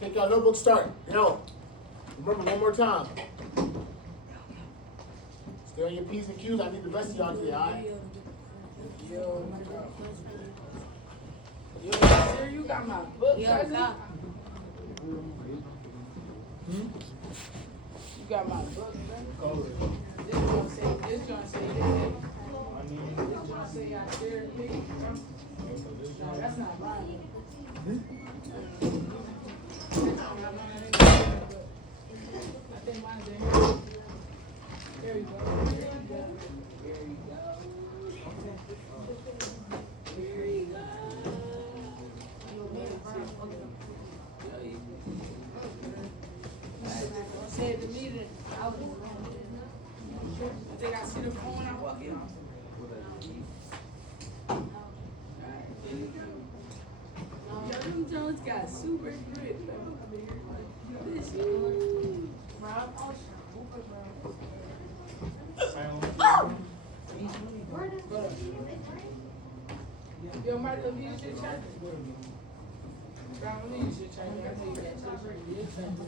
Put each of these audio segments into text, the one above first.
Take your notebook, start. Yo, remember one more time. Stay on your P's and Q's. I need the best of y'all today, all right? Yo, sir, you got my book, cousin? You got my book, brother? This gonna say this. This gonna say I share it, please. No, that's not mine. I think mine's in here. There you go. There you go. There you go. There you go. Said to me that I was wrong. I think I see the phone when I walk in. Young Jones got super grip. This you. Yo, Marty, let me use your charger. Brown, let me use your charger. I know you got your charger.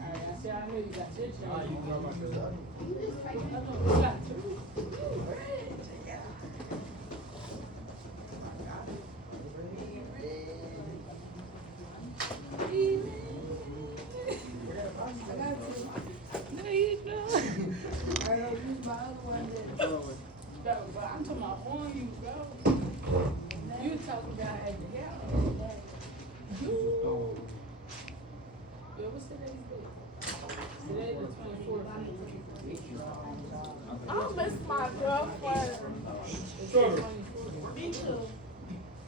Alright, I said I know you got your charger. You got two. No, you don't. I don't use my other one then. But I'm talking about on you, bro. You talking about at the gap. Yo, what's today's date? Today the 24th. I miss my girlfriend. Me too.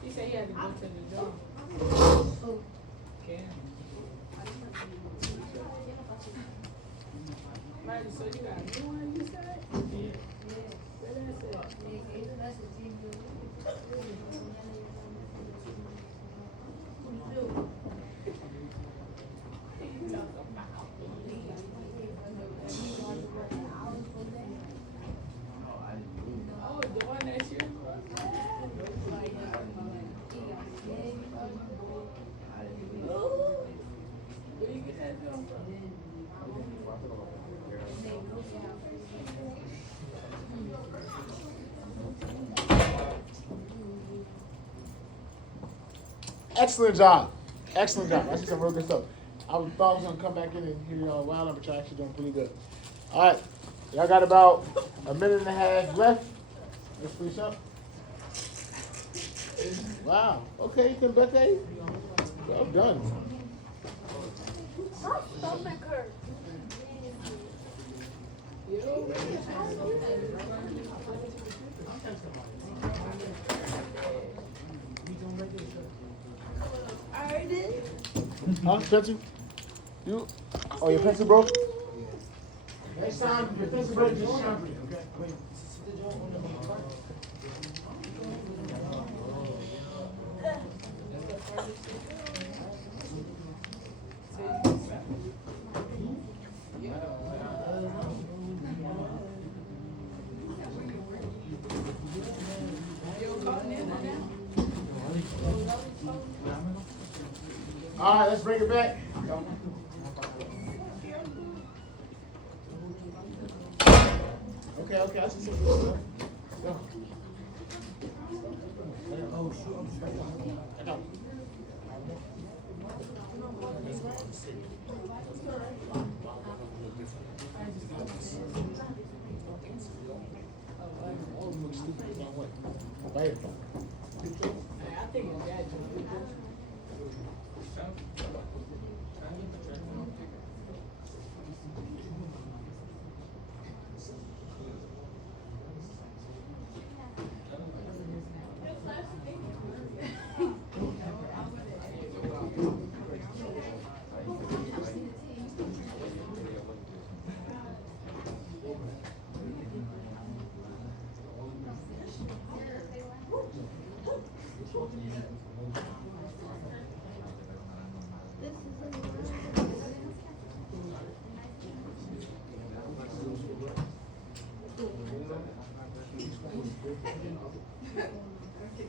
He said he had to go to the door. Okay. Marty, so you got a new one, you said? Yeah. Where that's at? Oh, the one that's your where you get that film from? Excellent job. Excellent job. I see some real good stuff. I thought I was going to come back in and hear y'all wild, but y'all actually doing pretty good. All right. Y'all got about a minute and a half left. Let's finish up. Wow. Okay, Timbete. Well done. My stomach hurts. Huh? Pencil? You? Oh, your pencil broke? Next time, your pencil breaks, just shout me, okay? Wait. All right, let's bring it back. Okay, I see some good stuff. Go. Oh, shoot. I know. Right. I think it's bad.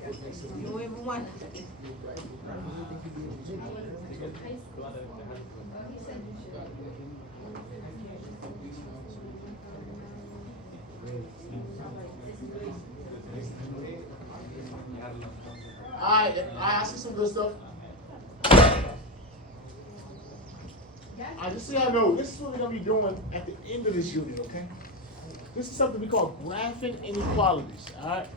You even want. I see some good stuff. I just so y'all know, this is what we're gonna be doing at the end of this unit, okay? This is something we call graphing inequalities, alright?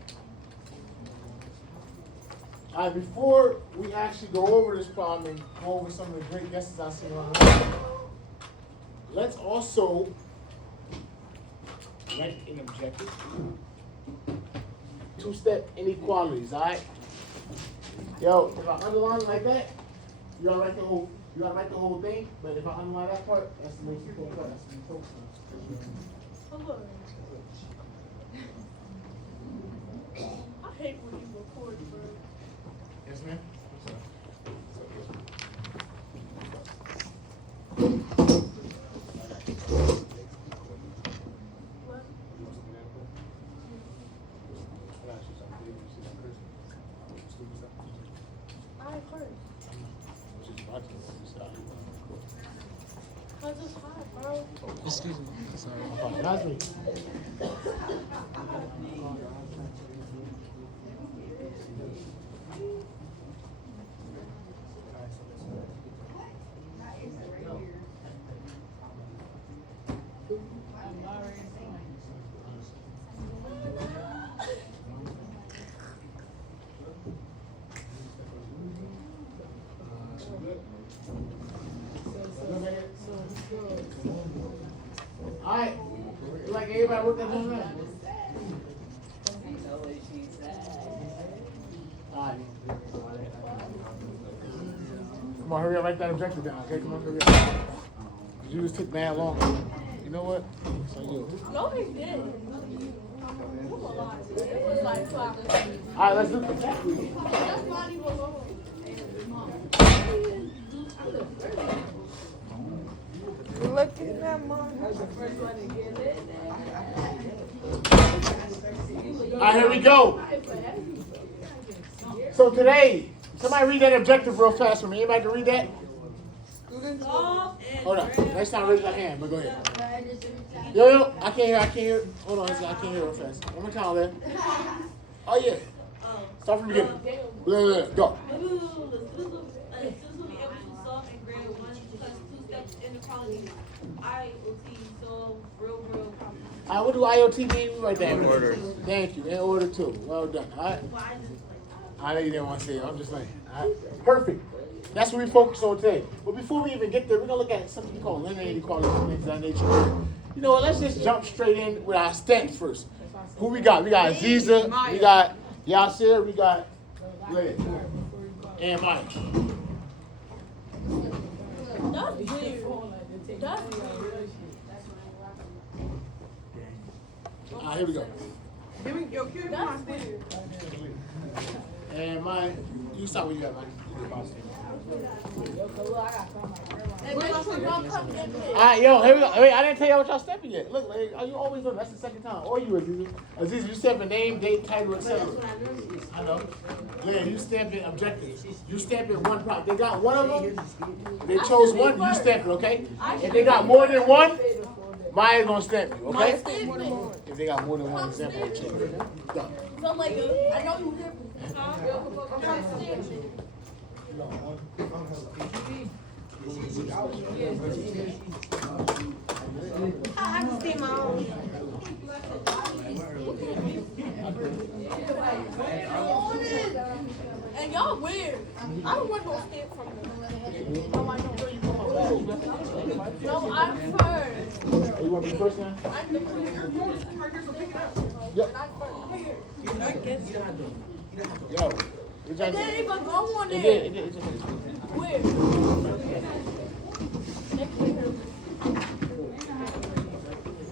Alright, before we actually go over this problem and go over some of the great guesses I see on the way, let's also write an objective. Two-step inequalities, alright? Yo, if I underline like that, you gotta write the whole thing, but if I underline that part, that's the most important part. That's the most focus on. I hate when you record, bro. Yes, ma'am? Excuse me. Sorry. That's me. Alright, like everybody work that home now. Alright. Come on, hurry up, write that objective down, okay? Come on, hurry up. You just took mad long. You know what? It's on you. No, he didn't. It was like 5. Alright, let's look at that. That's not even long. Look at that mom. Alright, here we go. So today, somebody read that objective real fast for me. Anybody can read that? Hold on. Next time, raise your hand, but go ahead. Yo, I can't hear. Hold on, I can't hear real fast. One more time, there. Oh, yeah. Start from the beginning. Go. What do IoT mean right there? In order. Thank you. In order too. Well done. All right. I know you didn't want to say it. I'm just saying. All right. Perfect. That's what we focus on today. But before we even get there, we're gonna look at something we call linear inequality and things of that nature. You know what? Let's just jump straight in with our stamps first. Who we got? We got Aziza. We got Yasir. We got Lynn. And Mike. That's weird. That's weird. All right, here we go. That's weird. And Mike, you start where you at, Mike. All right, yo, here we go. Wait, I didn't tell y'all what y'all stepping yet. Look, like, are you always doing? That's the second time. Or you, Aziz, you stepping name, date, title, etc. I know. Yeah, you stamping objectives. You stamping one product. They got one of them. They chose one. You stamp it, okay? If they got more than one, Maya's gonna stamp you, okay? If they got more than one example, I'll change it. Done. So like, I know you different. I can see my own. And y'all weird. I don't want no stamp from them. No, I don't. No, I'm first. Oh, you want to be first now? I'm the first. Yep. Yo. It didn't even go on It there. did. Weird.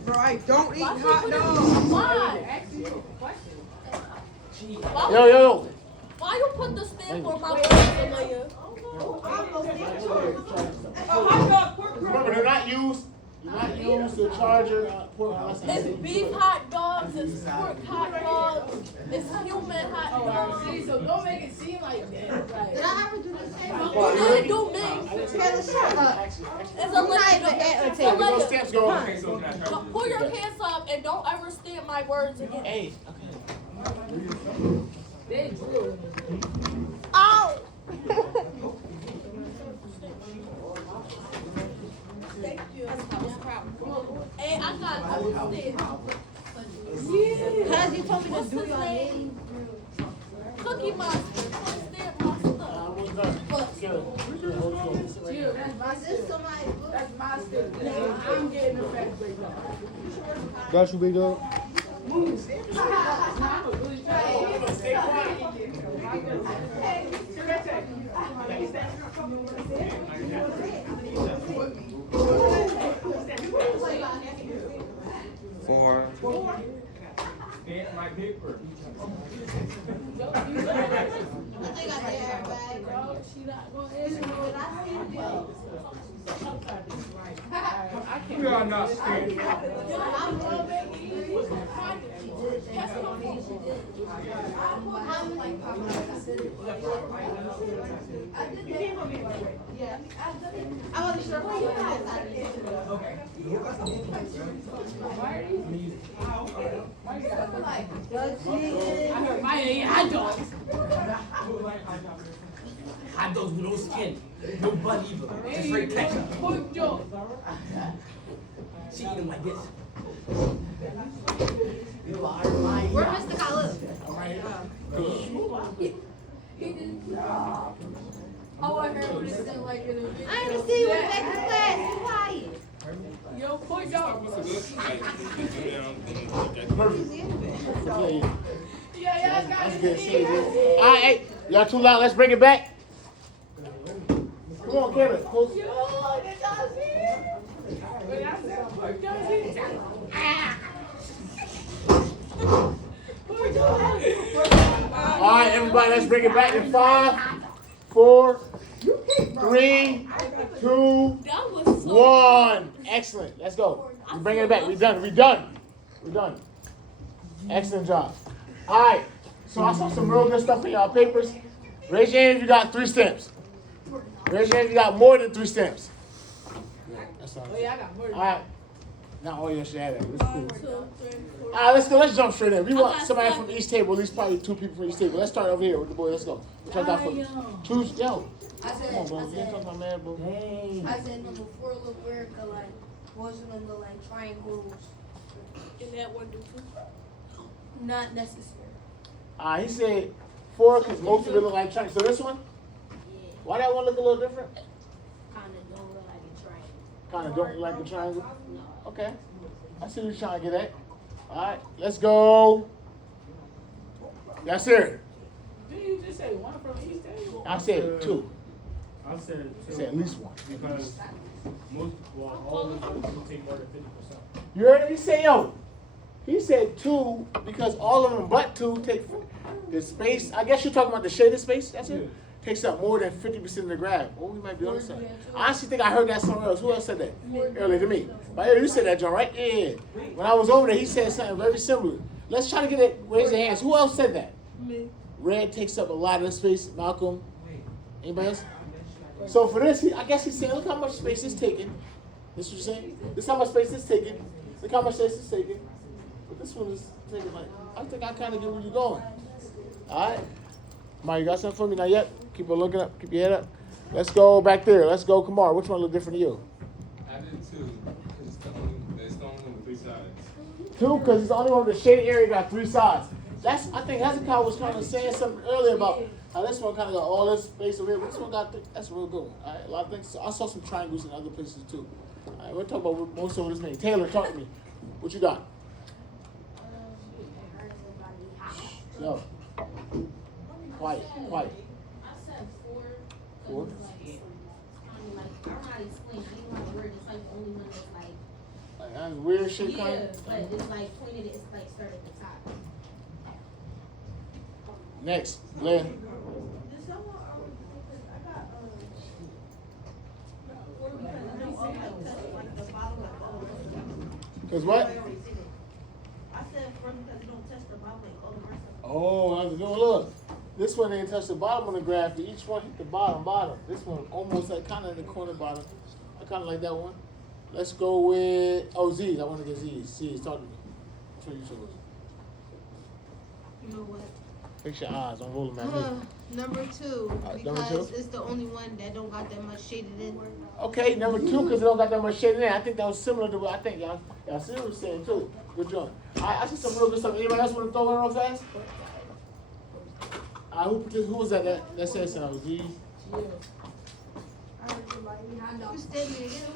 Bro, I don't eat hot dogs. Why? Yo. Why you put the stamp on my burger layer? Remember, do not use Do not use the charger port unless I say It's beef hot dogs, it's pork hot dogs, it's human hot dogs. See, so don't make it seem like that. Like, Did I ever do the same? You didn't do me. Taylor, shut up. It's a I'm not even layer. irritated. Those steps go. Pull your pants up and don't ever stamp my words again. Hey, they do. Ow! Thank you. Hey, I got upstairs. Cause you told me to What's do his your name? name. Cookie Monster. Stamp my stuff. Chill, that's my Is this still. somebody's book? That's my still. I'm getting the fast break now. Got you, big dog. Four. Stamp my paper. I think I did everybody. She not going to answer. We are not stamped. I wasn't sure if I was I heard my ain't hot dogs. Hot dogs with no skin, no bun either, just straight ketchup. Pork joint. She eat them like this. Where Mr. Khalil? Oh, I heard what it said like in a video. I ain't even see you back in class. Be quiet. Yo, pork joint. Yeah, y'all got That's it. good. See, all right, hey, y'all too loud. Let's bring it back. Come on, Kevin. Close. Yo, did y'all see it? Wait, I said pork joint. Pork joint. All right, everybody, let's bring it back in 5, 4, 3, 2, That was so 1. Excellent. Let's go. We're bringing it back. We're done. Excellent job. All right. So I saw some real good stuff in y'all papers. Raise your hand if you got 3 stamps. Raise your hand if you got more than 3 stamps. That's all. Oh, yeah, I got more. All right. Not all your shit had it. It's cool. 1, 2, 3, 4. All right, let's go. Let's jump straight in. We want got somebody 7. from each table. At least probably 2 people from each table. Let's start over here with the boy. Let's go. What y'all got for me? Choose. Yo. I said, Come on, bro. You ain't talking about mad, bro. I said number 4 look weird, cause like most of them look like triangles. And that one do too. Not necessary. He said 4 because most of it look like triangles. So this one? Yeah, Why that one look a little different? kinda don't look like a triangle. Kind of don't look like a triangle. No. Okay. I see what you're trying to get at. All right, let's go. That's it. Didn't you just say one from each table? I said 2. I said I said at least 1. because all of them will take more than 50%. You heard him? He said, yo. He said 2 because all of them but 2 take the space. I guess you're talking about the shaded space. That's it. Takes up more than 50% of the grab. Oh, we might be on the side. I honestly think I heard that somewhere else. Who else said that? Earlier than me. But yeah, you said that, John, right? Yeah. When I was over there, he said something very similar. Let's try to get it. Raise your hands. Who else said that? Me. Red takes up a lot of the space. Malcolm. Anybody else? So for this, I guess he's saying, look how much space it's taking. This what you're saying? This how much space it's taking. Look how much space it's taking. But this one is taking like, I think I kind of get where you're going. All right. Mike, you got something for me? Not yet? Keep on looking up. Keep your head up. Let's go back there. Let's go, Kamar. Which one look different to you? I did 2. It's the only one with 3 sides. 2, because it's the only one with the shaded area got 3 sides. That's, I think Hezekiah was kind of saying something earlier about how this one kind of got all this space over here. But this one got, that's a real good one. All right, a lot of things. So I saw some triangles in other places too. All right, we'll talk about most of this name. Taylor, talk to me. What you got? Yo. Quiet. I said 4. 4? Like, I don't know how to explain. I ain't know how to word it. It's like the only one that's like, Like, that's weird shit yeah, kind but it's like pointed, it's like start at the top. Next, Lynn. Did someone already put this? I got, Cause what? I said front because you don't touch the bottom like all the rest of them. Oh, I was doing, look. This one didn't touch the bottom of the graph. Each one hit the bottom. This one almost like kind of in the corner bottom. I kind of like that one. Let's go with, oh, Z's. I want to get Z's. Z's, talk to me. Which one you chose? You know what? Fix your eyes. Don't roll them at me. Number 2, number because two? it's the only one that don't got that much shaded in. Okay, number 2, because it don't got that much shade in there. I think that was similar to what I think y'all see what I'm saying too. Good job. I see some real good stuff. Anybody else want to throw in real fast? Who was that said something? Z? You steady again?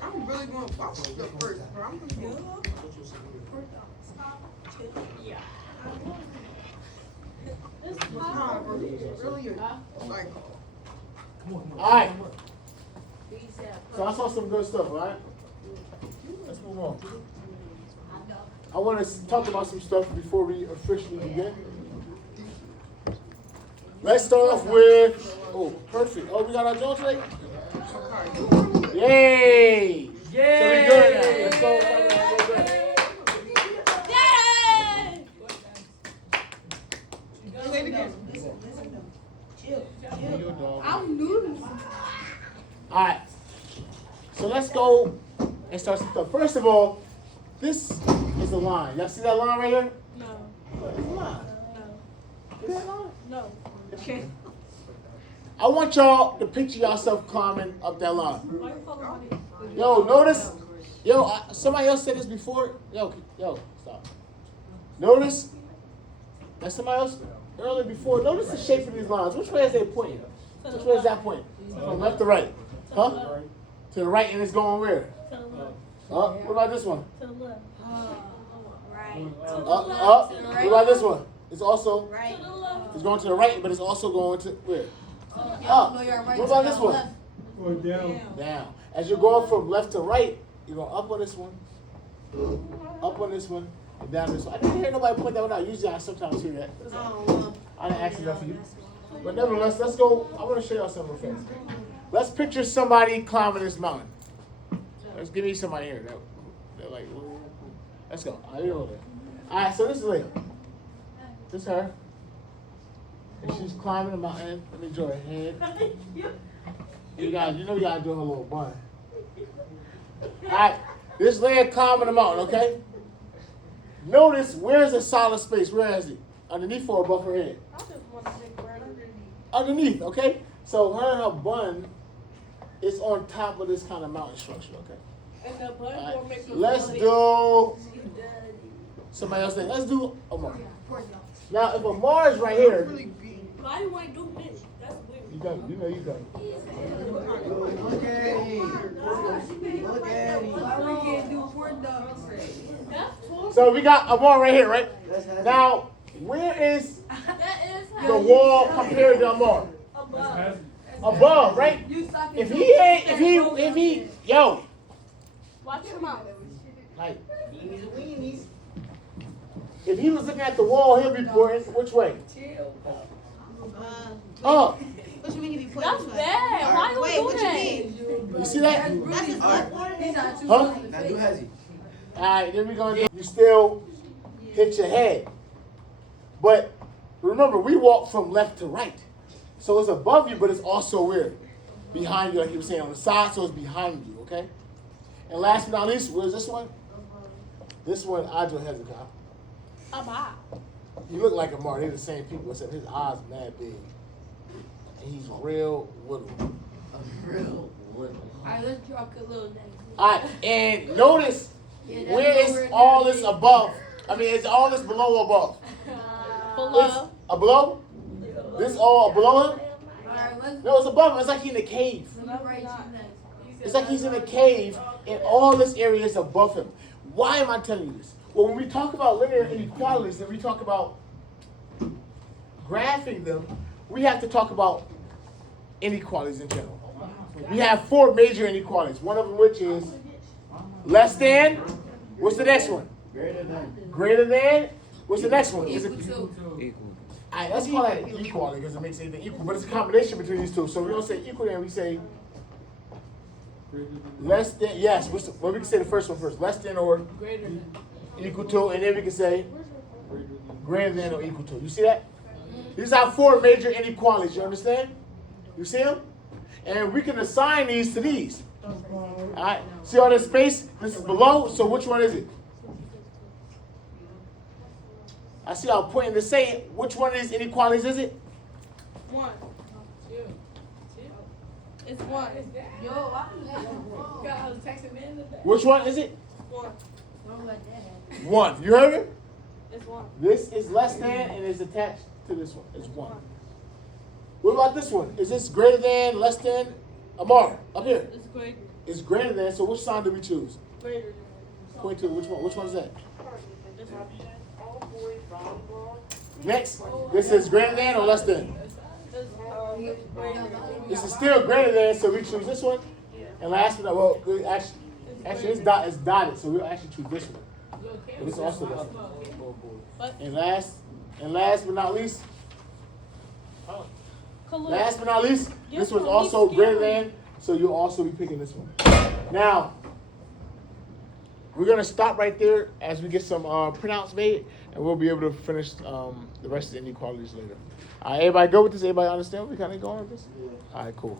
I'm really going to watch the first, bro. I'm going to Yeah. really like, Alright. So I saw some good stuff, alright? Let's move on. I want to talk about some stuff before we officially begin. Let's start off with, oh, perfect. Oh, we got our Jones today? Yay! So we good now. Let's go. say it again. I'm new to this. Alright. So let's go and start some stuff. First of all, this is a line. Y'all see that line right here? No. It's a line. See that line? No. Okay. I want y'all to picture yourself climbing up that line. Yo, notice. Yo, somebody else said this before. Yo, stop. Notice. That's somebody else earlier before. Notice the shape of these lines. Which way is they pointing? Which way is that pointing? From left to right. Huh? To the right, and it's going where? What about this one? To the left. Right. Up. What about this one? It's also. Right. It's going to the right, but it's also going to where? Up. What about this one? Or down. Down. As you're going from left to right, you're going up on this one, up on this one, and down this one. I didn't hear nobody point that one out. Usually I sometimes hear that. I didn't ask enough for you. But nevertheless, let's go. I want to show y'all something real fast. Let's picture somebody climbing this mountain. Let's give me somebody here. They're like, let's go. All right, so this is Lee. This is her. And she's climbing the mountain. Let me draw her head. You know you gotta do a little bun. Alright, this lady climbing the mountain, okay? Notice where's the solid space? Where is it? Underneath or above her head? I just want to make right underneath. Underneath, okay? So her bun is on top of this kind of mountain structure, okay? And the bun Alright, will make let's do somebody else. Let's do Amar. Now, if Amar is right here, Why do you want to do this? That's weird. you got it. You know you got it. Look at him. Look at him. Why we can't do 4 dogs? So we got Amar right here, right? Now, where is the wall compared to Amar? Above, right? If he, yo, Watch him out. like, if he was looking at the wall, he'll be pointing which way? Up. What you mean he be pointing That's this way? bad. Why you Wait, do what you that? mean? You see that? That's his left one? Huh? Now do hezzy. All right, then we're gonna do. You still hit your head, but remember we walk from left to right, so it's above you, but it's also where behind you, like you were saying on the side, so it's behind you. Okay. And last but not least, where's this one? This one, Adjo Hezekiah. He look like Amar. They're the same people, except his eyes mad big, and he's real little. Real little. Alright, let's drop a little next. All right, and notice where is all this above? I mean, is all this below or above? Below. It's below? This all below him? Alright, let's No, it's above him. It's like he's in a cave. It's like he's in a cave, and all this area is above him. Why am I telling you this? Well, when we talk about linear inequalities and we talk about graphing them, we have to talk about inequalities in general. We have 4 major inequalities, one of them which is less than. What's the next one? Greater than. Greater than. What's the next one? Is it Equal. all right, let's call that equality because it makes anything equal, but it's a combination between these two. So we don't say equal, then we say less than, yes, well, we can say the first one first. Less than or Greater than. equal to, and then we can say greater than or equal to. You see that? These are 4 major inequalities. You understand? You see them? And we can assign these to these. All right. See all this space? This is below. So which one is it? I see y'all pointing to say which one of these inequalities is it? 1. 2. 2. It's 1. Yo, I God, I was texting men today. Which one is it? 1. don't let that happen. 1. You heard it? It's 1. This is less than and is attached to this one. It's 1. What about this one? Is this greater than, less than? Amar, up here. It's greater. It's greater than, so which sign do we choose? Greater than. Point to which one? Which one is that? This one. Next, this is greater than or less than? Greater. This is still greater than, so we choose this one. And last but not, well, actually it's dotted, so we'll actually choose this one. But this is also less than. And last but not least, this one's also greater than, so you'll also be picking this one. Now, we're gonna stop right there as we get some printouts made, and we'll be able to finish the rest of the inequalities later. All right, everybody go with this? Everybody understand? We kind of going with this? All right, cool.